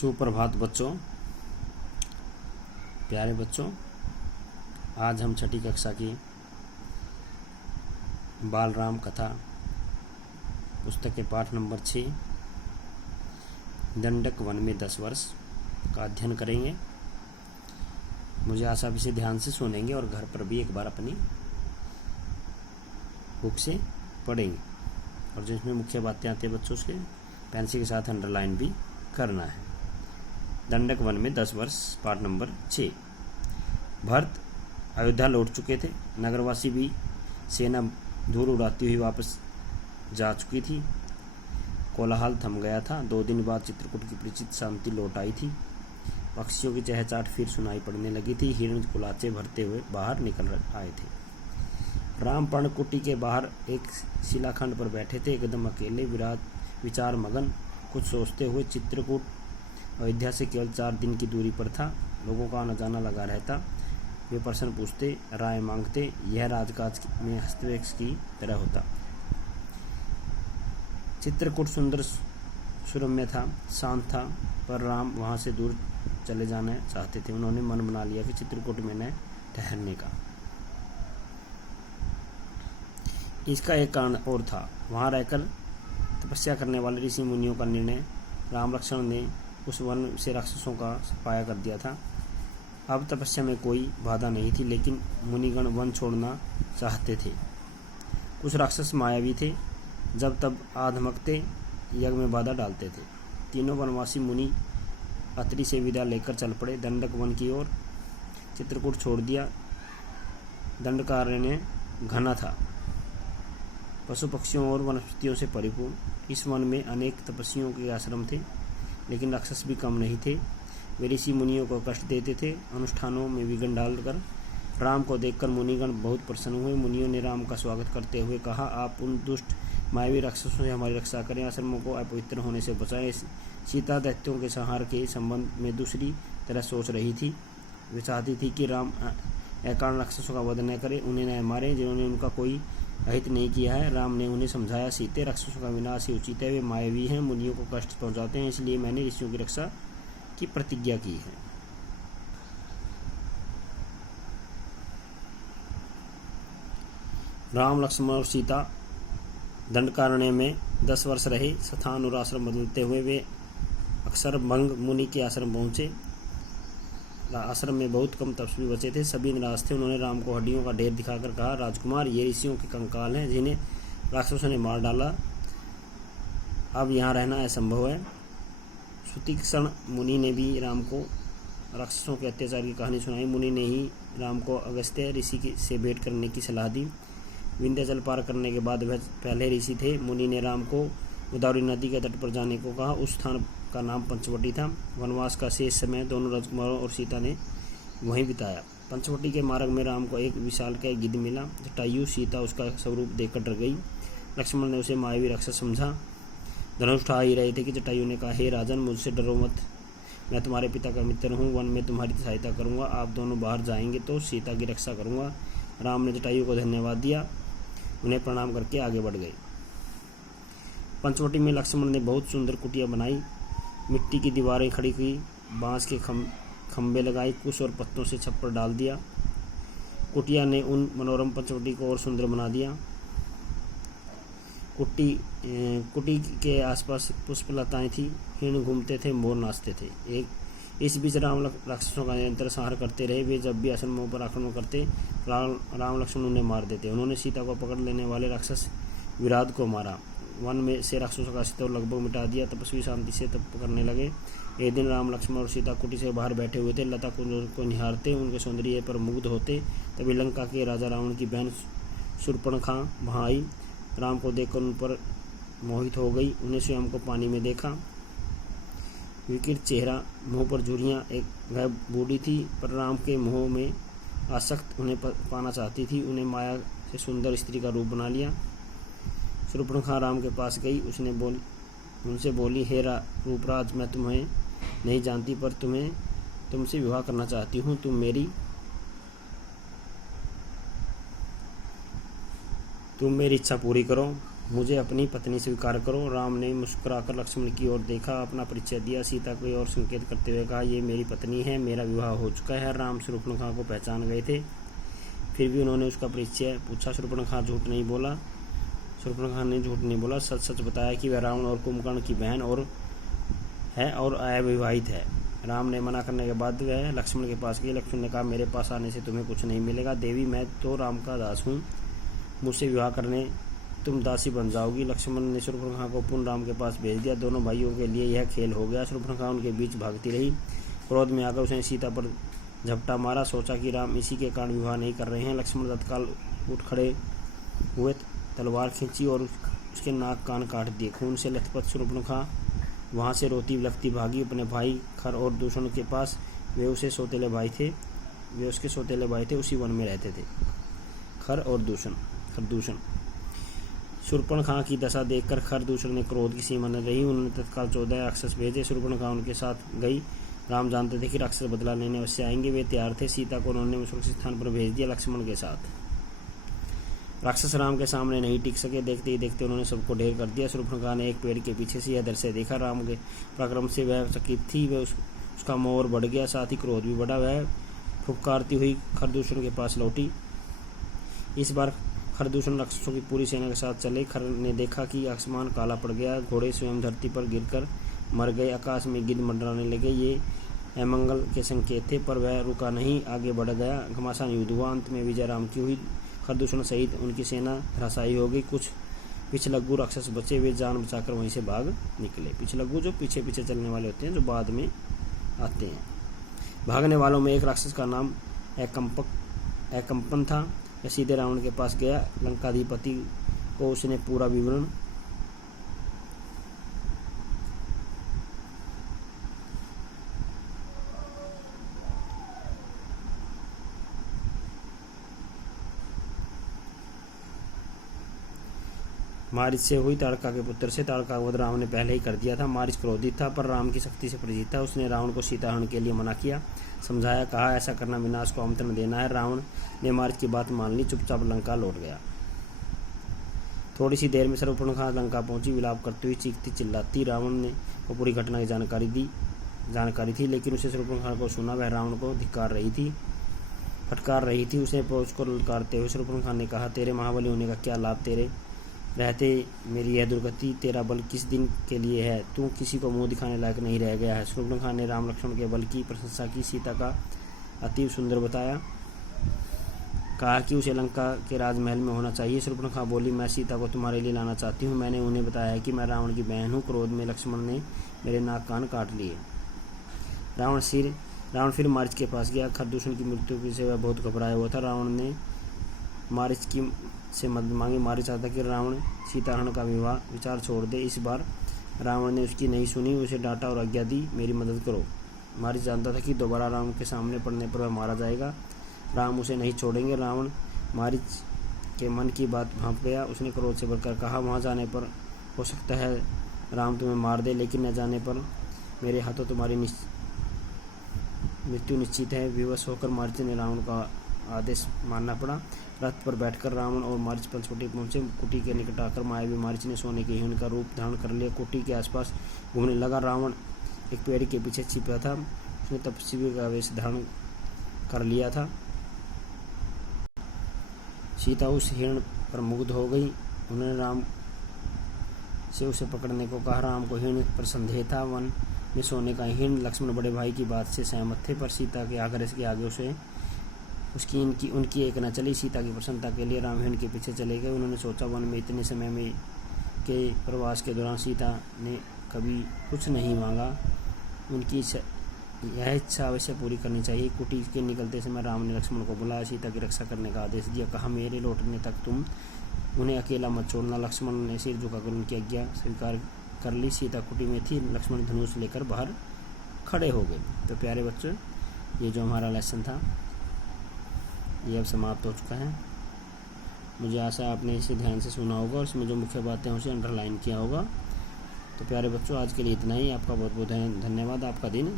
सुप्रभात बच्चों, प्यारे बच्चों। आज हम छठी कक्षा की बाल राम कथा पुस्तक के पाठ नंबर 6 दंडक वन में 10 वर्ष का अध्ययन करेंगे। मुझे आशा इसे ध्यान से सुनेंगे और घर पर भी एक बार अपनी बुक से पढ़ेंगे, और जिसमें मुख्य बातें आती हैं बच्चों उसके पेंसिल के साथ अंडरलाइन भी करना है। दंडक वन में 10 वर्ष, पाठ नंबर 6। भरत अयोध्या लौट चुके थे। नगरवासी भी सेना धूल उड़ाती हुई वापस जा चुकी थी। कोलाहल थम गया था। 2 दिन बाद चित्रकूट की परिचित शांति लौट आई थी। पक्षियों की चहचहाट फिर सुनाई पड़ने लगी थी। हिरण कुलाचे भरते हुए बाहर निकल आए थे। राम पर्णकुटी के बाहर एक शिलाखंड पर बैठे थे, एकदम अकेले, विचार मगन, कुछ सोचते हुए। चित्रकूट अयोध्या से केवल 4 दिन की दूरी पर था। लोगों का आना जाना लगा रहता। वे प्रश्न पूछते, राय मांगते। यह राजकाज में हस्तक्षेप की तरह होता। चित्रकूट सुंदर सुरम्य था, शांत था, पर राम वहां से दूर चले जाना चाहते थे। उन्होंने मन बना लिया कि चित्रकूट में न ठहरने का। इसका एक कारण और था। वहां रहकर तपस्या करने वाले ऋषि मुनियों का निर्णय राम लक्ष्मण ने उस वन से राक्षसों का सफाया कर दिया था। अब तपस्या में कोई बाधा नहीं थी, लेकिन मुनिगण वन छोड़ना चाहते थे। कुछ राक्षस मायावी थे, जब तब आधमकते यज्ञ में बाधा डालते थे। तीनों वनवासी मुनि अत्रि से विदा लेकर चल पड़े दंडक वन की ओर। चित्रकूट छोड़ दिया। दंडकारण्य घना था, पशु पक्षियों और वनस्पतियों से परिपूर्ण। इस वन में अनेक तपस्वियों के आश्रम थे, लेकिन राक्षस भी कम नहीं थे। वे ऋषि मुनियों को कष्ट देते थे, अनुष्ठानों में विघ्न डालकर। राम को देखकर मुनिगण बहुत प्रसन्न हुए। मुनियों ने राम का स्वागत करते हुए कहा, आप उन दुष्ट मायावी राक्षसों से हमारी रक्षा करें, आश्रमों को अपवित्र होने से बचाएं। सीता दैत्यों के संहार के संबंध में दूसरी तरह सोच रही थी। वे चाहती थी कि राम अकारण राक्षसों का वध न करें, उन्हें न मारें जिन्होंने उनका कोई अहित नहीं किया है। राम ने उन्हें समझाया, सीते राक्षसों का विनाश ही उचित है। वे मायावी हैं, मुनियों को कष्ट पहुंचाते हैं, इसलिए मैंने ऋषियों की रक्षा की प्रतिज्ञा की है। राम, लक्ष्मण और सीता दंडकारण्य में 10 वर्ष रहे। स्थान और आश्रम बदलते हुए वे अक्सर भंग मुनि के आश्रम पहुंचे। आश्रम में बहुत कम तपस्वी बचे थे, सभी निराश थे। उन्होंने राम को हड्डियों का ढेर दिखाकर कहा, राजकुमार, ये ऋषियों के कंकाल हैं जिन्हें राक्षसों ने मार डाला। अब यहाँ रहना असंभव है। सुतीक्ष्ण मुनि ने भी राम को राक्षसों के अत्याचार की कहानी सुनाई। मुनि ने ही राम को अगस्त्य ऋषि से भेंट करने की सलाह दी। विंध्याचल पार करने के बाद वह पहले ऋषि थे। मुनि ने राम को गोदावरी नदी के तट पर जाने को कहा। उस स्थान का नाम पंचवटी था। वनवास का शेष समय दोनों राजकुमारों और सीता ने वहीं बिताया। पंचवटी के मार्ग में राम को एक विशालकाय गिद्ध मिला, जटायु। सीता उसका स्वरूप देखकर डर गई। लक्ष्मण ने उसे मायावी राक्षस समझा। धनुष उठा ही रहे थे कि जटायु ने कहा, हे राजन, मुझसे डरो मत, मैं तुम्हारे पिता का मित्र हूँ, वन में तुम्हारी सहायता करूँगा। आप दोनों बाहर जाएंगे तो सीता की रक्षा करूँगा। राम ने जटायु को धन्यवाद दिया, उन्हें प्रणाम करके आगे बढ़ गए। पंचवटी में लक्ष्मण ने बहुत सुंदर कुटिया बनाई, मिट्टी की दीवारें खड़ी की, बांस के खंभे लगाई, कुश और पत्तों से छप्पर डाल दिया। कुटिया ने उन मनोरम पंचवटी को और सुंदर बना दिया। कुटी के आसपास पुष्पलताएं थी, हिरण घूमते थे, मोर नाचते थे। इस बीच राम राक्षसों का निरंतर संहार करते रहे। वे जब भी आश्रमों पर आक्रमण करते, राम लक्ष्मण उन्हें मार देते। उन्होंने सीता को पकड़ लेने वाले राक्षस विराट को मारा। वन में से राक्षसों का अस्तित्व लगभग मिटा दिया। तपस्वी शांति से तप करने लगे। एक दिन राम, लक्ष्मण और सीता कुटी से बाहर बैठे हुए थे, लता को निहारते, उनके सौंदर्य पर मुग्ध होते। तभी लंका के राजा रावण की बहन शूर्पणखा वहां आई। राम को देखकर उन पर मोहित हो गई। उन्हें स्वयं को पानी में देखा, विकृत चेहरा, मुंह पर झुर्रियां। वह बूढ़ी थी, पर राम के मोह में आसक्त उन्हें पाना चाहती थी। उन्हें माया से सुंदर स्त्री का रूप बना लिया। शूर्पणखा राम के पास गई। उनसे बोली, हे रूपराज, मैं तुम्हें नहीं जानती, पर तुमसे विवाह करना चाहती हूँ। तुम मेरी इच्छा पूरी करो। मुझे अपनी पत्नी स्वीकार करो। राम ने मुस्कुराकर लक्ष्मण की ओर देखा, अपना परिचय दिया। सीता को और संकेत करते हुए कहा, ये मेरी पत्नी है, मेरा विवाह हो चुका है। राम शूर्पणखा को पहचान गए थे, फिर भी उन्होंने उसका परिचय पूछा। शूर्पणखा झूठ नहीं बोला। शूर्पणखा ने झूठ नहीं बोला, सच सच बताया कि वह रावण और कुंभकर्ण की बहन और अविवाहित है। राम ने मना करने के बाद वह लक्ष्मण के पास गई। लक्ष्मण ने कहा, मेरे पास आने से तुम्हें कुछ नहीं मिलेगा। देवी, मैं तो राम का दास हूँ, मुझसे विवाह करने तुम दासी बन जाओगी। लक्ष्मण ने शूर्पणखा को पुनः राम के पास भेज दिया। दोनों भाइयों के लिए यह खेल हो गया। शूर्पणखा उनके बीच भागती रही। क्रोध में आकर उसने सीता पर झपटा मारा। सोचा कि राम इसी के कारण विवाह नहीं कर रहे हैं। लक्ष्मण तत्काल उठ खड़े हुए, तलवार खींची और उसके नाक कान काट दिए। खून से लथपथ शूर्पणखा वहाँ से रोती बिलखती भागी अपने भाई खर और दूषण के पास। वे उसके सौतेले भाई थे, उसी वन में रहते थे। खरदूषण। शूर्पणखा की दशा देखकर खरदूषण ने क्रोध की सीमा न रही। उन्होंने तत्काल 14 राक्षस भेजे। शूर्पणखा उनके साथ गई। राम जानते थे कि राक्षस बदला लेने अवश्य आएंगे। वे तैयार थे। सीता को उन्होंने सुरक्षित स्थान पर भेज दिया लक्ष्मण के साथ। राक्षस राम के सामने नहीं टिक सके। देखते ही देखते उन्होंने सबको ढेर कर दिया। शूर्पणखा ने एक पेड़ के पीछे से यह दृश्य देखा। राम के पराक्रम से वह चकित थी। वह उसका मोह और बढ़ गया, साथ ही क्रोध भी बढ़ा। वह फुफकारती हुई खरदूषण के पास लौटी। इस बार खरदूषण राक्षसों की पूरी सेना के साथ चले। खर ने देखा कि आसमान काला पड़ गया, घोड़े स्वयं धरती पर गिरकर मर गए, आकाश में गिद्ध मंडराने लगे। ये अमंगल के संकेत थे, पर वह रुका नहीं, आगे बढ़ गया। घमासान युद्ध हुआ। अंत में विजय राम की हुई। खरदूषण सहित उनकी सेना धराशायी हो गई। कुछ पिछलग्गू राक्षस बचे, वे जान बचाकर वहीं से भाग निकले। पिछलग्गू जो पीछे पीछे चलने वाले होते हैं, जो बाद में आते हैं। भागने वालों में एक राक्षस का नाम एकम्पन था। वह सीधे रावण के पास गया। लंकाधिपति को उसने पूरा विवरण मारिच से हुई, ताड़का के पुत्र से। ताड़का का वध रावण ने पहले ही कर दिया था। मारिच क्रोधित था, पर राम की शक्ति से परिचित था। उसने रावण को सीताहरण के लिए मना किया, समझाया, कहा ऐसा करना विनाश को आमंत्रण देना है। रावण ने मारिच की बात मान ली, चुपचाप लंका लौट गया। थोड़ी सी देर में शूर्पणखा लंका पहुंची, विलाप करती हुई चीखती चिल्लाती। रावण ने को पूरी घटना की जानकारी थी, लेकिन उसे शूर्पणखा को सुना। वह रावण को फटकार रही थी। उसे पहुंच को ललकारते हुए शूर्पणखा ने कहा, तेरे महाबली होने का क्या लाभ, तेरे रहते मेरी यह दुर्गति, तेरा बल किस दिन के लिए है, तू किसी को मुंह दिखाने लायक नहीं रह गया है। शूर्पणखा ने राम लक्ष्मण के बल की प्रशंसा की, सीता का अति सुंदर बताया, कहा कि उसे लंका के राजमहल में होना चाहिए। शूर्पणखा बोली, मैं सीता को तुम्हारे लिए लाना चाहती हूँ। मैंने उन्हें बताया है कि मैं रावण की बहन हूँ। क्रोध में लक्ष्मण ने मेरे नाक कान काट लिए। रावण फिर मारिच के पास गया। खरदूषण की मृत्यु से वह बहुत घबराया हुआ था। रावण ने मारिच से मदद मांगी। मारिच चाहता कि रावण सीताहरण का विचार छोड़ दे। इस बार रावण ने उसकी नहीं सुनी, उसे डांटा और आज्ञा दी, मेरी मदद करो। मारिच जानता था कि दोबारा रावण के सामने पड़ने पर वह मारा जाएगा। राम उसे नहीं छोड़ेंगे। रावण मारिच के मन की बात भांप गया। उसने क्रोध से भरकर कहा, वहाँ जाने पर हो सकता है राम तुम्हें मार दे, लेकिन न जाने पर मेरे हाथों तुम्हारी मृत्यु निश्चित है। विवश होकर मारिच ने रावण का आदेश मानना पड़ा। रथ पर बैठकर रावण और मारिच पंचवटी पहुंचे। कुटी के निकट आकर मायावी मारिच ने सोने के हिरण का रूप धारण कर लिया। कुटी के आसपास घूमने लगा। रावण एक पेड़ के पीछे छिपा था। उसने तपस्वी का वेश धारण कर लिया था। सीता उस हिरण पर मुग्ध हो गई। उन्होंने राम से उसे पकड़ने को कहा। राम को हिरण पर संदेह था। वन में सोने का हिरण। लक्ष्मण बड़े भाई की बात से सहमत थे, पर सीता के आग्रह के आगे उनकी एक न चली। सीता की प्रसन्नता के लिए राम हिरण के पीछे चले गए। उन्होंने सोचा, वन में इतने समय में के प्रवास के दौरान सीता ने कभी कुछ नहीं मांगा। उनकी यह इच्छा अवश्य पूरी करनी चाहिए। कुटी के निकलते समय राम ने लक्ष्मण को बुलाया, सीता की रक्षा करने का आदेश दिया। कहा, मेरे लौटने तक तुम उन्हें अकेला मत छोड़ना। लक्ष्मण ने सिर झुकाकर उनकी आज्ञा स्वीकार कर ली। सीता कुटी में थी। लक्ष्मण धनुष लेकर बाहर खड़े हो गए। तो प्यारे बच्चों, ये जो हमारा लेसन था ये अब समाप्त हो चुका है। मुझे आशा है आपने इसे ध्यान से सुना होगा और इसमें जो मुख्य बातें हैं उसे अंडरलाइन किया होगा। तो प्यारे बच्चों, आज के लिए इतना ही। आपका बहुत बहुत धन्यवाद। आपका दिन